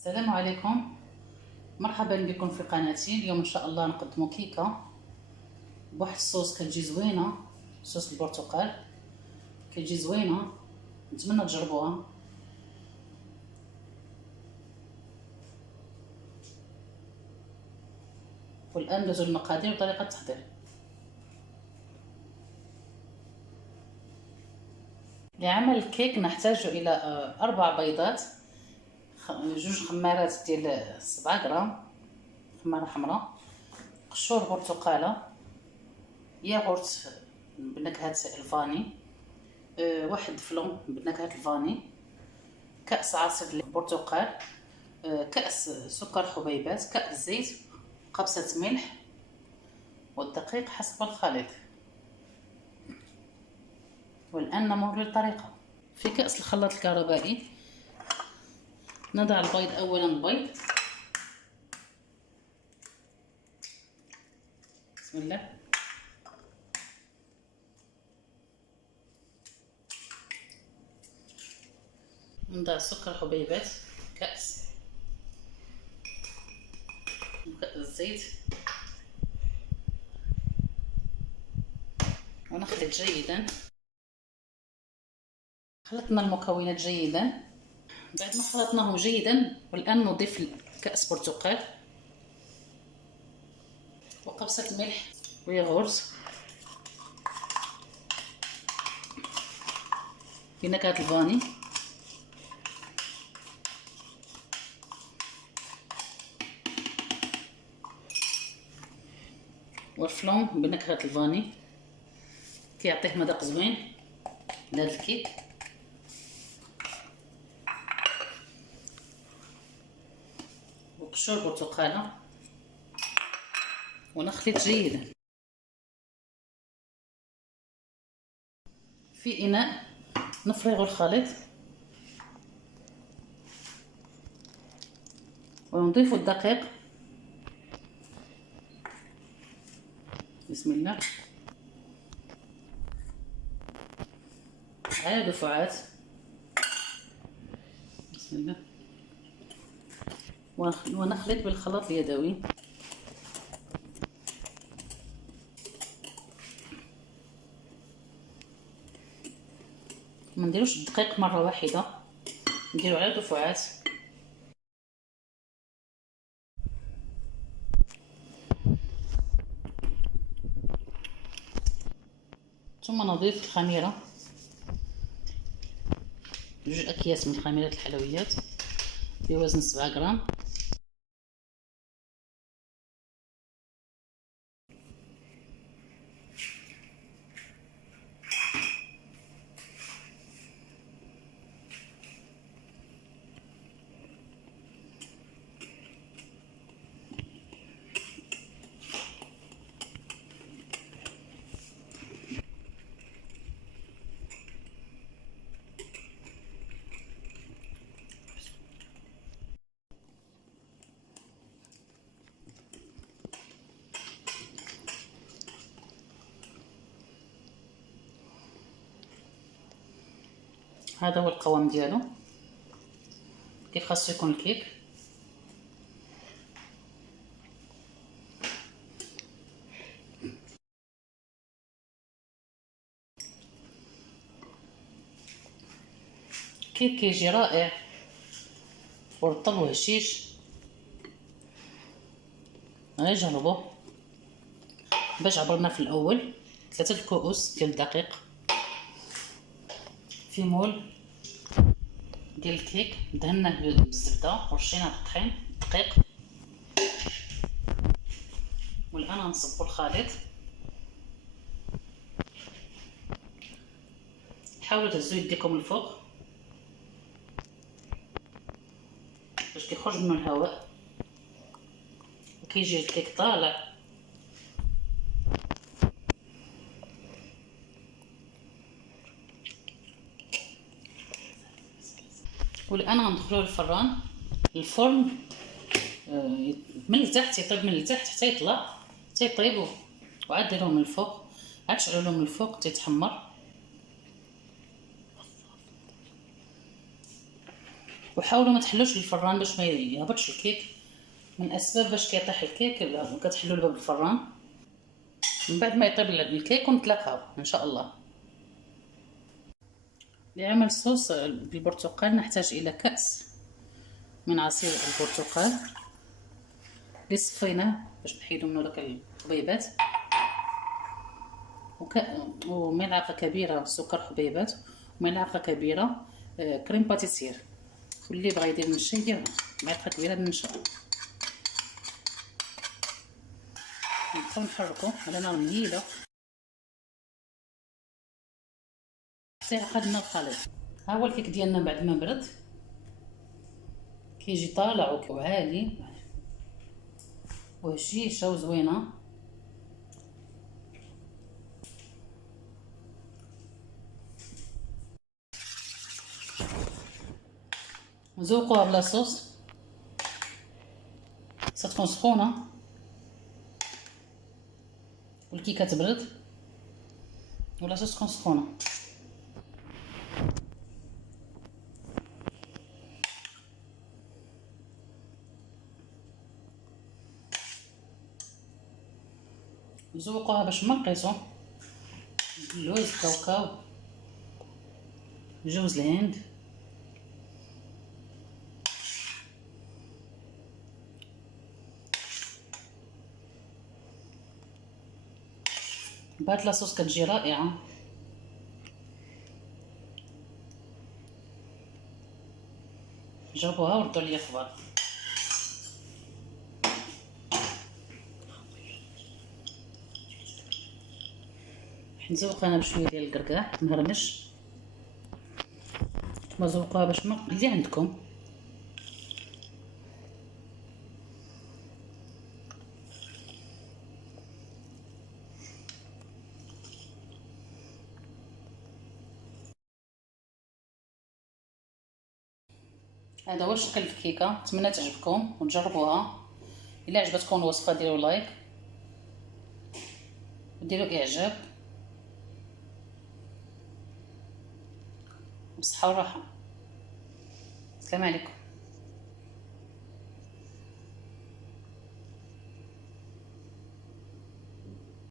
السلام عليكم، مرحبا بكم في قناتي. اليوم ان شاء الله نقدموا كيكه بواحد الصوص كتجي زوينه، صوص البرتقال كتجي زوينه، نتمنى تجربوها. والان ندوزو للمقادير وطريقه التحضير. لعمل الكيك نحتاج الى 4 بيضات، 2 خمارات ديال 7 غرام خماره حمراء، قشور برتقاله، ياغورت بنكهه الفاني، 1 فلون بنكهه الفاني، كأس عصير البرتقال، كأس سكر حبيبات، كأس زيت، قبصة ملح، والدقيق حسب الخليط. والآن نمر للطريقة. في كأس الخلاط الكهربائي نضع البيض أولا. البيض بسم الله، نضع السكر حبيبات كأس، وكأس الزيت، ونخلط جيدا. خلطنا المكونات جيدا. بعد ما خلطناهم جيدا، والآن نضيف كأس برتقال وقبصة ملح وياغورت بنكهة الفاني، والفلون بنكهة الفاني كيعطيه مذاق زوين لهذا الكيك. وقشور برتقاله، ونخلط جيدا. في إناء نفرغ الخليط ونضيف الدقيق بسم الله على دفعات بسم الله، ونخلط بالخلاط اليدوي. ما نديروش الدقيق مره واحده، نديرو على دفعات. ثم نضيف الخميره، 2 أكياس من خميره الحلويات بوزن 7 غرام. هذا هو القوام ديالو، كيف خاصو يكون الكيك. كيك كيجي رائع ورطب وهشيش، غير جربوه. باش عبرنا في الاول 3 كؤوس ديال الدقيق في مول ديال الكيك، دهناه بالزبده ورشينا بالطحين دقيق. والان غنصبوا الخليط. حاولوا تهزوا يديكم الفوق باش كيخرج منه الهواء وكيجي الكيك طالع. والان غندخلوه للفران. الفرن من التحت يطيب، من التحت حتى يطلع، حتى يطيب، وعاد ديروه من الفوق، عاد شعلوه من الفوق حتى يتحمر. وحاولوا ما تحلوش الفران باش ما يهبطش الكيك. من الاسباب باش كيطيح الكيك كتحلوا الباب الفران. من بعد ما يطيب الكيك ونتلاقاو ان شاء الله. لعمل الصوص بالبرتقال نحتاج الى كأس من عصير البرتقال اللي صفيناه باش نحيدو منه داك الحبيبات، وملعقه كبيره سكر حبيبات، وملعقه كبيره كريم باتيسير. واللي بغا يدير النشا يدير ملعقه كبيره من النشا. نبقاو نحركو على نار مهيله حتى عقدنا الخليط. ها هو الكيك ديالنا بعد ما برد كيجي طالع وعالي وهشيشه وزوينه. نذوقوها بلا صوص، ستكون سخونه والكيكه تبرد ولا صوص تكون سخونه. نذوقوها باش ما نقيسو. اللوز، الكاوكاو، جوز الهند، بهاد لاصوص كتجي رائعه. جربوها وردوا لي الخبر. نزوق انا بشويه ديال الكركاع مهرمش. نتوما زوقوها باش ما اللي عندكم. هذا هو شكل الكيكه، نتمنى تعجبكم وتجربوها. الا عجبتكم الوصفه ديروا لايك وديروا اعجاب. بالصحه والراحه. السلام عليكم.